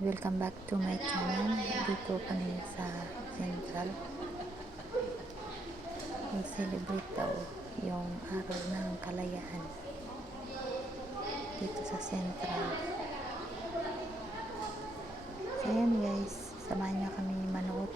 welcome back to my channel. Dito kami sa Central. I-celebrate daw yung araw ng kalayaan dito sa Central. So yan guys, samahan niyo kami manood.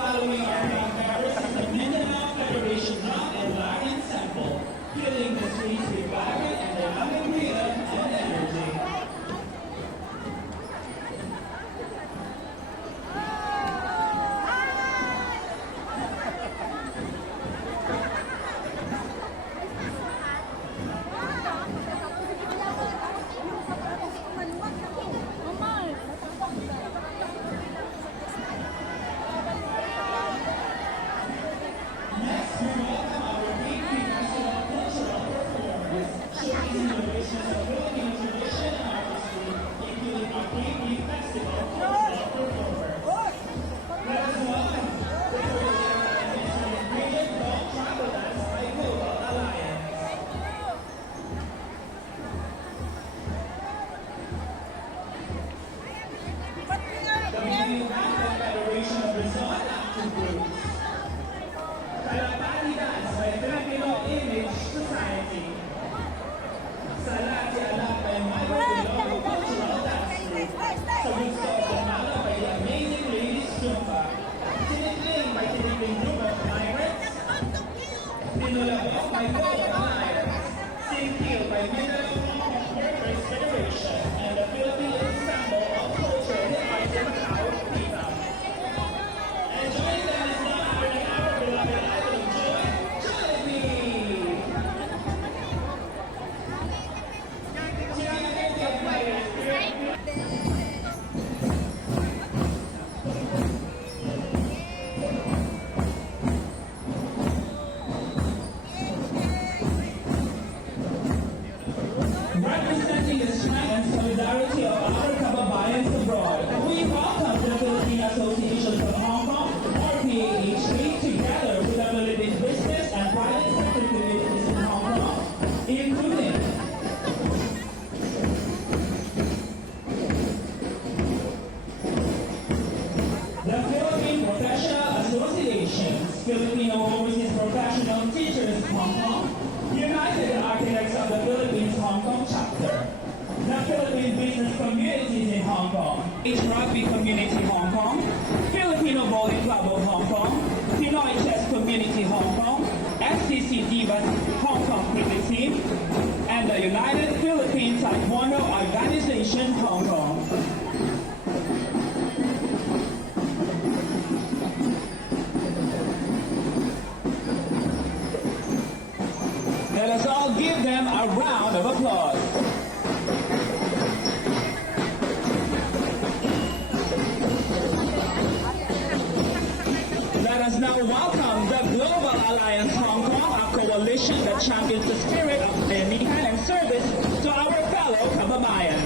Following our non-bearers is the Mindanao Federation Drum and Bar Ensemble, filling the streets with vibrant and dynamic rhythm and energy. Federation of Resort Active Groups. Kalapati Dance by Filipino Image Society. Salati Alak by Michael Local Cultural Dance Group. Sa gusto of Jamala by the Amazing Ladies Zumba. Tinikling by Tinikling Group of Migrants. Tinulabok by Global Alliance. Singkil by Mindanao Workers Federation and the Philippine Ensemble of Culture led by Macau Viva. And joining them is none other than our beloved idol Joy Jollibee. Representing the strength and solidarity of our kababayans abroad, we welcome the Philippine Association of Hong Kong, or PAHP, together with the Philippine business and private sector communities in Hong Kong, including the Philippine Professional Associations, Filipino Overseas Professional Teachers Hong Kong, United Architects of the Philippines Hong Kong Chapter, the Philippine Business Communities in Hong Kong, H Rugby Community Hong Kong, Filipino Bowling Club of Hong Kong, Pinoy Chess Community Hong Kong, FCC Divas Hong Kong Cricket Team, and the United Philippine Taekwondo Organization Hong Kong. Let us all give them a round of applause. Let us now welcome the Global Alliance Hong Kong, a coalition that champions the spirit of lenihan and service to our fellow kababayan.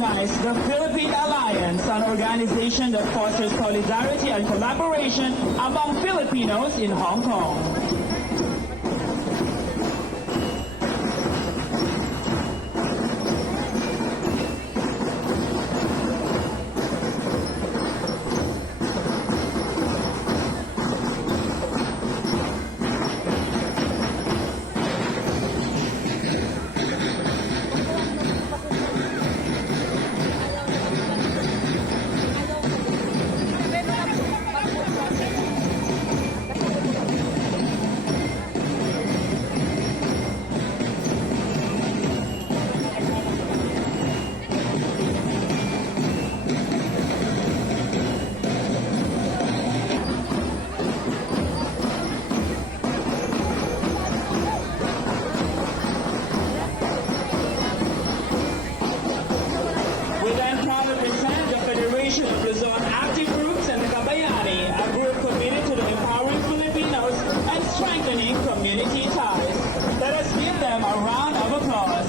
recognize the Philippine Alliance, an organization that fosters solidarity and collaboration among Filipinos in Hong Kong. We then proudly present the Federation of Luzon Active Groups and the Kabayani, a group committed to the empowering Filipinos and strengthening community ties. Let us give them a round of applause.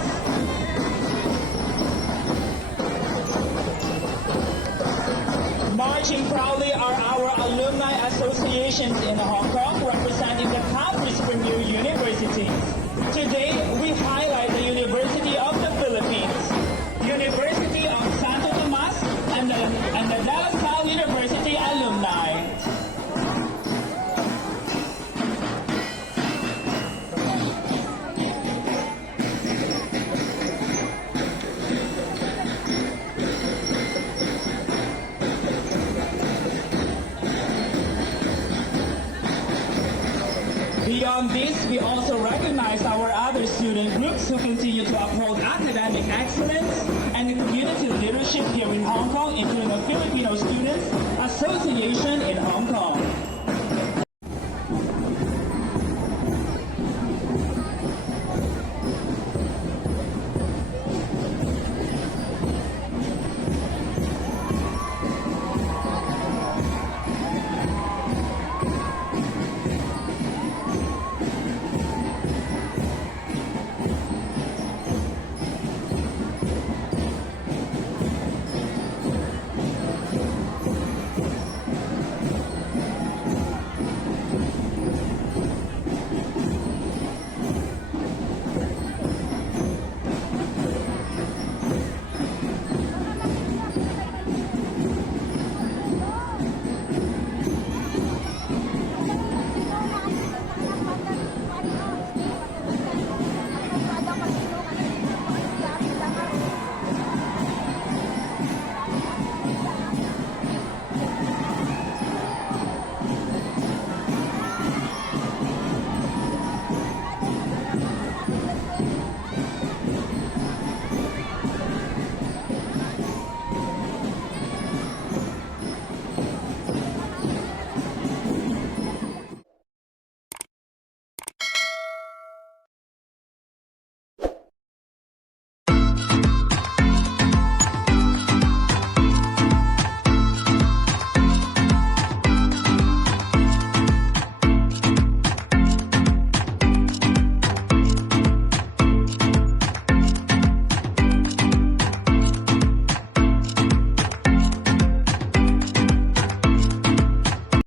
Marching proudly are our alumni associations in Hong Kong, representing the country's premier universities. Today, we highlight the University of the Philippines, University of Santo Tomas, and the De La Salle University alumni. Beyond this, we also recognize our other student groups who continue to uphold academic excellence and community leadership here in Hong Kong, including the Filipino Students Association in Hong Kong.